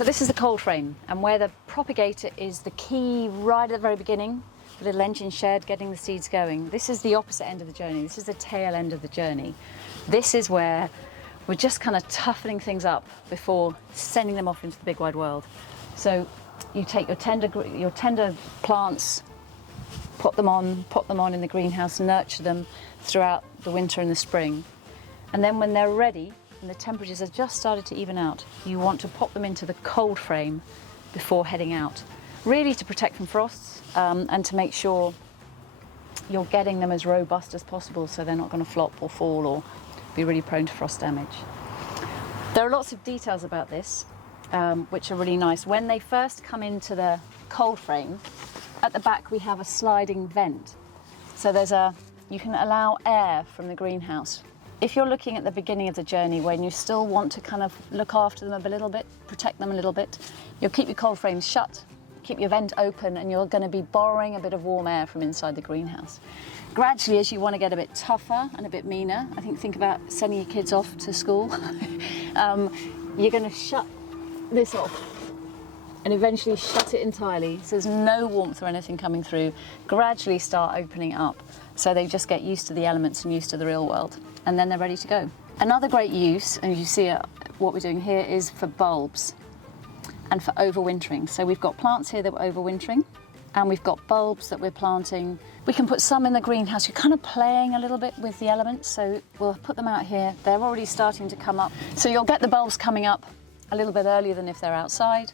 So this is the cold frame, and where the propagator is the key right at the very beginning, the little engine shed getting the seeds going. This is the opposite end of the journey. This is the tail end of the journey. This is where we're just kind of toughening things up before sending them off into the big wide world. So you take your tender plants, put them on in the greenhouse, nurture them throughout the winter and the spring. And then when they're ready, and the temperatures have just started to even out, you want to pop them into the cold frame before heading out, really to protect from frosts and to make sure you're getting them as robust as possible so they're not going to flop or fall or be really prone to frost damage. There are lots of details about this which are really nice. When they first come into the cold frame, at the back we have a sliding vent. So you can allow air from the greenhouse. If you're looking at the beginning of the journey when you still want to kind of look after them a little bit, protect them a little bit, you'll keep your cold frames shut, keep your vent open, and you're going to be borrowing a bit of warm air from inside the greenhouse. Gradually, as you want to get a bit tougher and a bit meaner, think about sending your kids off to school, you're going to shut this off and eventually shut it entirely so there's no warmth or anything coming through. Gradually start opening up so they just get used to the elements and used to the real world, and then they're ready to go. Another great use, and you see what we're doing here, is for bulbs and for overwintering. So we've got plants here that we're overwintering, and we've got bulbs that we're planting. We can put some in the greenhouse. You're kind of playing a little bit with the elements, so we'll put them out here. They're already starting to come up. So you'll get the bulbs coming up a little bit earlier than if they're outside,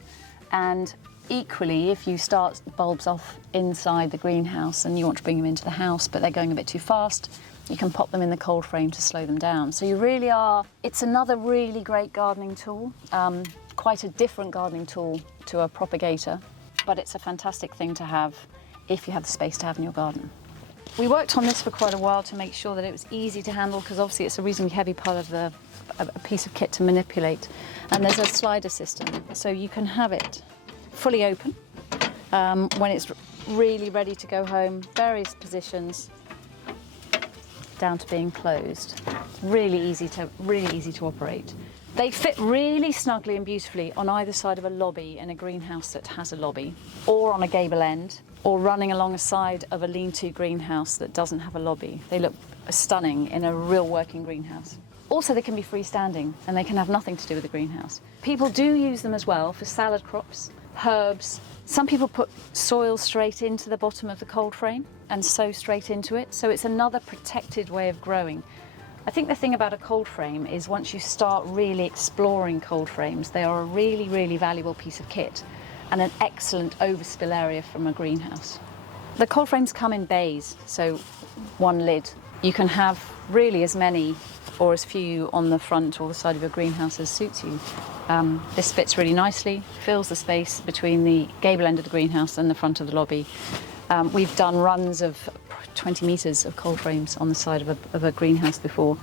and equally, if you start bulbs off inside the greenhouse and you want to bring them into the house but they're going a bit too fast, you can pop them in the cold frame to slow them down. So it's another really great gardening tool, quite a different gardening tool to a propagator, but it's a fantastic thing to have if you have the space to have in your garden. We worked on this for quite a while to make sure that it was easy to handle, because obviously it's a reasonably heavy part of a piece of kit to manipulate, and there's a slider system, so you can have it fully open when it's really ready to go home, various positions, down to being closed. Really easy to operate. They fit really snugly and beautifully on either side of a lobby in a greenhouse that has a lobby, or on a gable end, or running along a side of a lean-to greenhouse that doesn't have a lobby. They look stunning in a real working greenhouse. Also, they can be freestanding and they can have nothing to do with the greenhouse. People do use them as well for salad crops, herbs. Some people put soil straight into the bottom of the cold frame and sow straight into it, so it's another protected way of growing. I think the thing about a cold frame is once you start really exploring cold frames, they are a really, really valuable piece of kit and an excellent overspill area from a greenhouse. The cold frames come in bays, so one lid. You can have really as many or as few on the front or the side of your greenhouse as suits you. This fits really nicely, fills the space between the gable end of the greenhouse and the front of the lobby. We've done runs of 20 metres of cold frames on the side of a greenhouse before.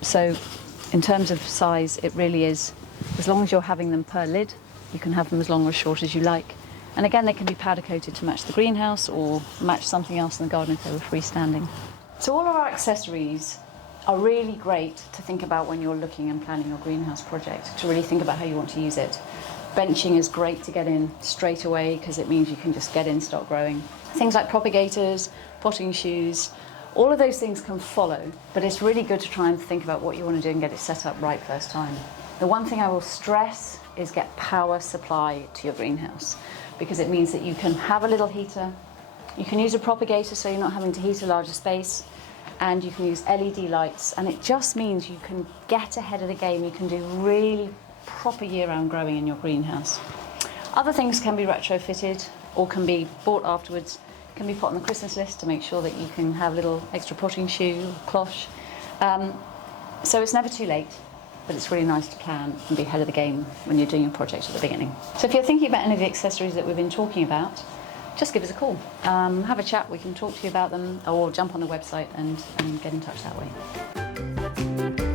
So in terms of size, it really is, as long as you're having them per lid, you can have them as long or as short as you like. And again, they can be powder coated to match the greenhouse or match something else in the garden if they were freestanding. So all of our accessories are really great to think about when you're looking and planning your greenhouse project, to really think about how you want to use it. Benching is great to get in straight away because it means you can just get in, start growing. Things like propagators, potting shoes, all of those things can follow, but it's really good to try and think about what you want to do and get it set up right first time. The one thing I will stress is get power supply to your greenhouse, because it means that you can have a little heater, you can use a propagator so you're not having to heat a larger space, and you can use LED lights, and it just means you can get ahead of the game. You can do really proper year-round growing in your greenhouse. Other things can be retrofitted or can be bought afterwards, can be put on the Christmas list to make sure that you can have a little extra potting shoe, cloche. So it's never too late, but it's really nice to plan and be ahead of the game when you're doing your project at the beginning. So if you're thinking about any of the accessories that we've been talking about, just give us a call. Have a chat, we can talk to you about them, or jump on the website and get in touch that way.